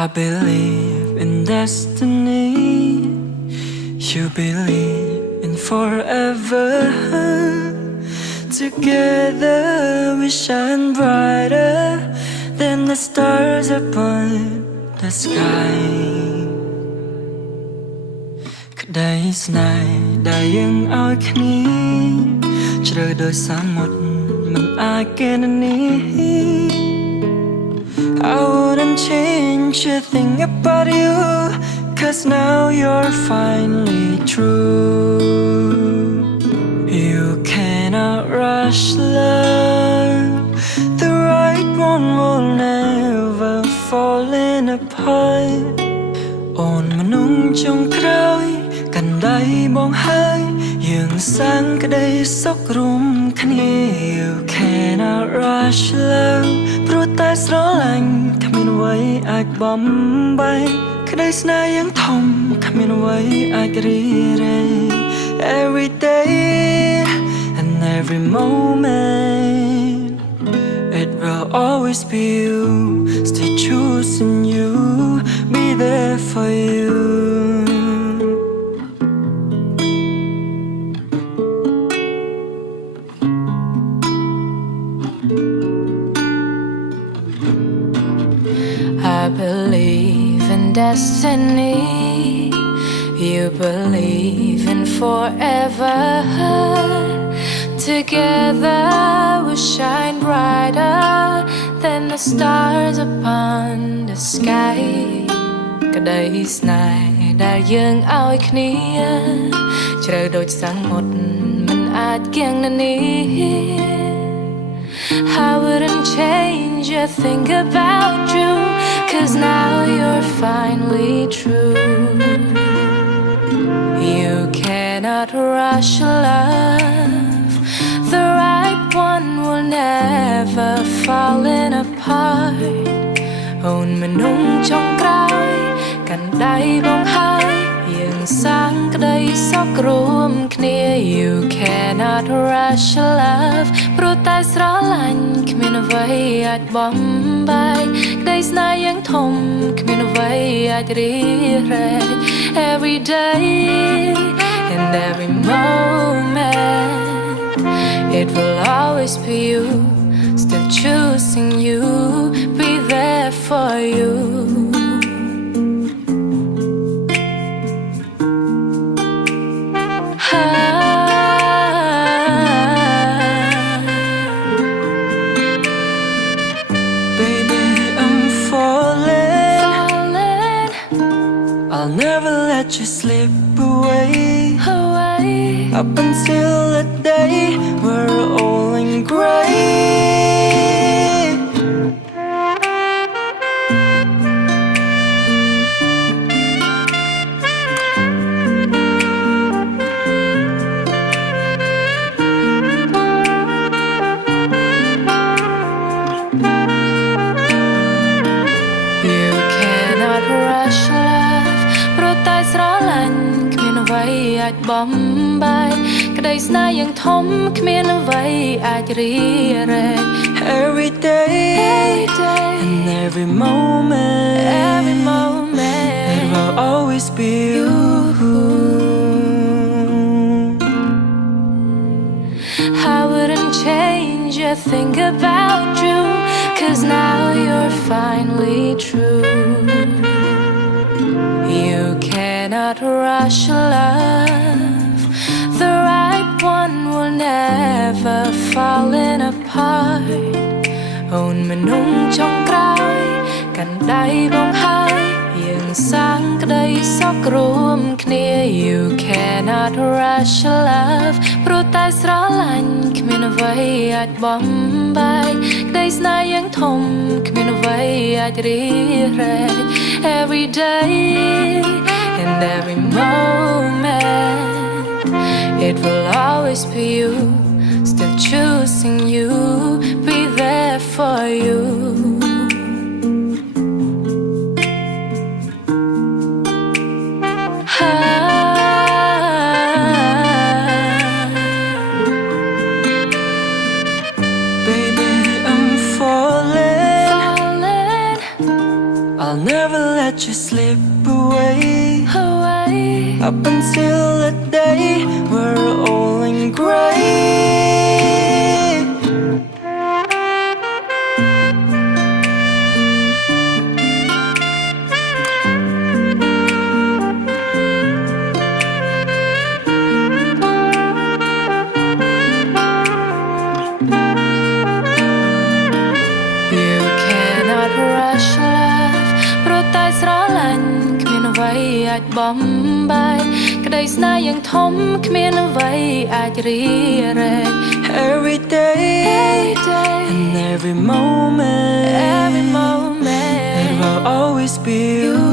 I believe in destiny. You believe in forever. Together we shine brighter than the stars upon the sky. ក្តីស្នេហ៍ដែលយើងឲ្យគ្នាជ្រៅដូចសមុទ្រមិនអាចគណនា I wouldn't change a thing about you, 'cause now you're finally true. You cannot rush love. The right one will never fall apart. On មនុស្សចុងក្រោយកាន់ដៃបងហើយយើងសាងក្តីសុខរួមគ្នា You cannot rush love. ព្រោះតែស្រឡាញ់គ្មានអ្វីអាចបំបែកក្តីស្នេហ៍យ៉ាងធំគ្មានអ្វីអាចរីរែក Every day and every moment it will always be you. Still choosing you, be there for you. I believe in destiny. You believe in forever. Together we shine brighter than the stars upon the sky. ក្តីស្នេហ៍ដែលយើងឲ្យគ្នាជ្រៅដូចសមុទ្រមិនអាចគៀងនានា I wouldn't change a thing about you, 'cause now you're finally true. You cannot rush love. The right one will never fall apart. On មនុស្សចុងក្រោយកាន់ដៃបងហើយយើងសាងក្តីសុខរួមគ្នា You cannot rush love. ព្រោះតែស្រឡាញ់គ្មានអ្វីអាចបំបែកក្តីស្នេហ៍យ៉ាងធំគ្មានអ្វីអាចរីរែក Every day and every moment it will always be you. Still choosing you, be there for you. Baby, I'm falling. I'll never let you slip away. Up until the day we're all in gray. You cannot rush love. ព្រោះតែស្រឡាញ់គ្មានអ្វីអាចបំបែកក្តីស្នេហ៍យ៉ាងធំគ្មានអ្វីអាចរីរែក Every day and every moment it will always be you. I wouldn't change a thing about you, 'cause now you're finally true. You cannot rush love. The right one will never fall apart. On មនុស្សចុងក្រោយកាន់ដៃបងហើយយើងសាងក្តីសុខរួមគ្នា You cannot rush love. ព្រោះតែស្រឡាញ់គ្មានអ្វីអាចបំបែកក្តីស្នេហ៍យ៉ាងធំគ្មានអ្វីអាចរីរែក Every day and every moment it will always be you. Still choosing you, be there for you. Baby, I'm falling. I'll never let you slip away. away. Up until the day we're all in gray. You cannot rush love ព្រោះតែស្រឡាញ់គ្មានអ្វីអាចបំបែកក្តីស្នេហ៍យ៉ាងធំគ្មានអ្វីអាចរីរែក Every day and every moment, it will always be you.